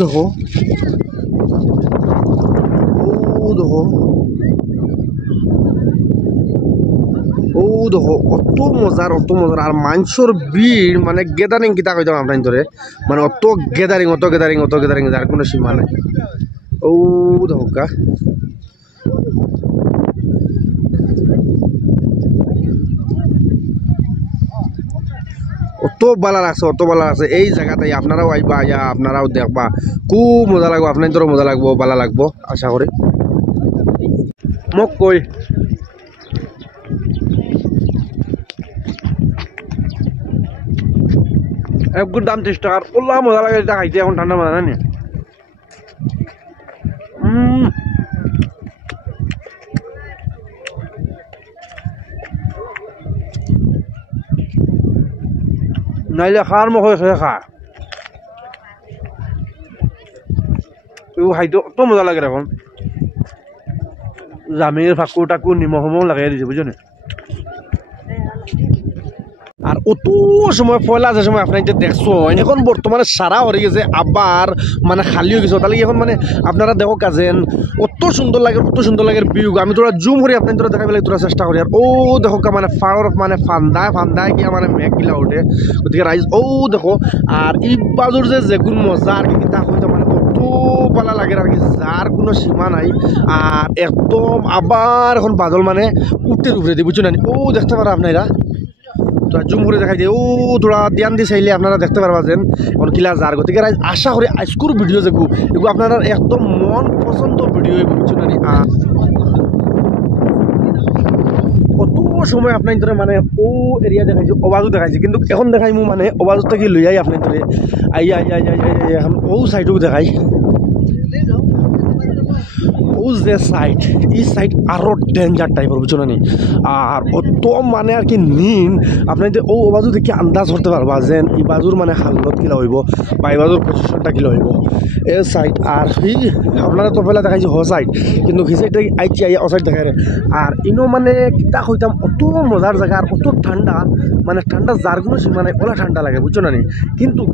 দেখো দেখো দেখো অত মজার আর মানুষের ভিড় মানে গ্যাদারিং কিতা কইতাম আপনার ধরে মানে অত গ্যাদারিং যার কোনো সীমা নাই। দেখো কা অত ভালো লাগছে এই জায়গাতে আপনারাও আইবা আপনারাও দেখবা খুব মজা লাগবো আপনার তোর মজা লাগবো ভালো লাগবো আশা করি। মোক কই একগুর দাম 30 টাকার ওল্লা মজা লাগে এটা খাইতে এখন ঠান্ডা মজা না নাইলে খাওয়ার মুখ হয়ে খা খাইতে অত মজা লাগে এখন জামির ফাঁকু টাকু নিমখ লাগাই দিছে বুঝছো। আর অত সময় পয়লা যে সময় আপনার দেখছো এখন বর্তমানে সারা হয়ে গেছে আবার মানে খালি হয়ে গেছে তাহলে এখন মানে আপনারা দেখো কাজেন অত সুন্দর লাগে ভিউ আমি তোরা জুম করি আপনার তোরা দেখা পেলে তোরা চেষ্টা করি আর দেখো মানে ফাড়র মানে ফান্দায় গিয়া মানে মেঘগুলা উঠে গতিকে রাইজ দেখো আর এই বাজুর যেগুন মজা আর কি তা হইতে মানে অত পালা লাগে আর কি যার কোনো সীমা নাই। আর একদম আবার এখন বাদল মানে উঠতে উপরে দি বুঝছো না দেখতে পারা আপনারা জুম করে দেখাই দিয়ে তোরা ধ্যান দিয়ে চাইলে আপনারা দেখতে পারবা যেন কিলা যার গতিকে আশা করি আজকুর ভিডিও যেগু এগুলো আপনারা একদম মন পছন্দ ভিডিও বুঝছো না কত সময় আপনার ধরে মানে এরিয়া দেখাইছে অবাজও দেখাইছে কিন্তু এখন দেখাই মো মানে অবাজত থেকে লই আই আপনার ধরে আই এখন সাইডও দেখাই যে সাইড এই সাইড আরো ডেঞ্জার টাইপের বুঝছো না আর অত মানে আর কি নিন আপনার বাজু দেখি আন্দাজ করতে পারবা যে এই বাজুর মানে হালত কিলা হইব বা এই বাজুর পজিশনটা কিলা হইব এ সাইড আর সেই আপনারা তো পেলা দেখাইছে হ সাইড কিন্তু সেই সাইডটা আইছি ও সাইড দেখাই আর ইনো মানে কিতা হইতাম অত মজার জায়গা আর অত ঠান্ডা মানে ঠান্ডা যার কোনো সীমা নাই ওলা ঠান্ডা লাগে বুঝছো না কিন্তু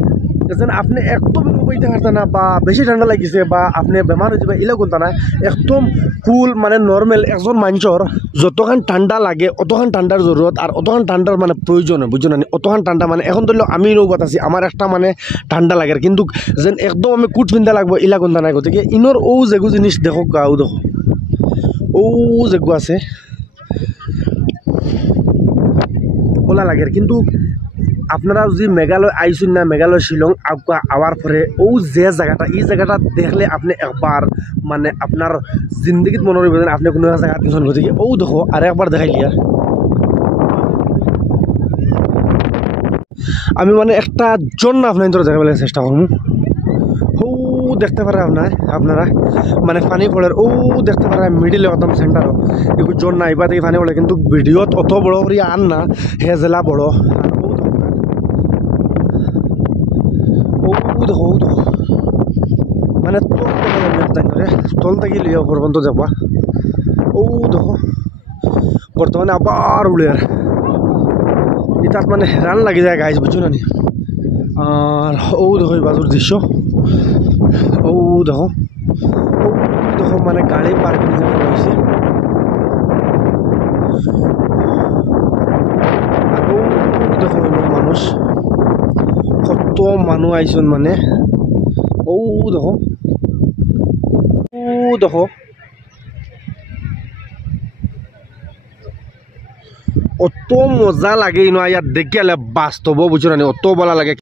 যেন আপনি একদম বইতে পারতেন না বা বেশি ঠান্ডা লাগিছে বা আপনি বেমার হয়ে যাবে এলা কোনটা না একদম কুল মানে নর্মেল একজন মানুষের যতখান ঠান্ডা লাগে অতখান ঠান্ডার জরুরত আর অতখান ঠান্ডার মানে প্রয়োজন বুঝছো না অতখান ঠান্ডা মানে এখন ধরল আমি নৌবাত আছি আমার একটা মানে ঠান্ডা লাগে কিন্তু যেন একদম আমি কুট পিন্ধা লাগবো এলা কোনটা নাই গতিকে ইনোর যেগু জিনিস দেখো গাও দেখো যেগু আছে ওলা লাগে কিন্তু আপনারা যদি মেঘালয় আইসুন না মেঘালয় শিলং আওয়ার পরে যে জায়গাটা এই জায়গাটা দেখলে আপনি একবার মানে আপনার জিন্দগিত মনে রইব যেন আপনি কোনো জায়গা টিউশন গতিকে দেখো আর একবার দেখাই লিয়া আমি মানে একটা জন্য আপনার ধরে দেখা পেলে চেষ্টা করবো দেখতে পারে আপনারা মানে পানি পড়ে দেখতে পারে মিডিলে একদম সেন্টারও এগুলো জোর না এবার থেকে পানি পড়ে কিন্তু ভিডিওত অত বড় করে আন না হে জেলা বড় দেখো মানে তল থেকে লিয়া পর্যন্ত যাবা দেখো বর্তমানে আবার উড়ে আর এটা মানে হেরান লাগি যায় গাইজ বুঝছো না আর দেখো এই বাজুর দৃশ্য দেখো মানে গাড়ি পার্কিং জায়গা রয়েছে দেখো মানুষ কত মানুষ আইসন মানে দেখো দেখো অত মজা লাগে ইয়াত দেখি বাস্তব বুঝছো না অত বলা লাগে।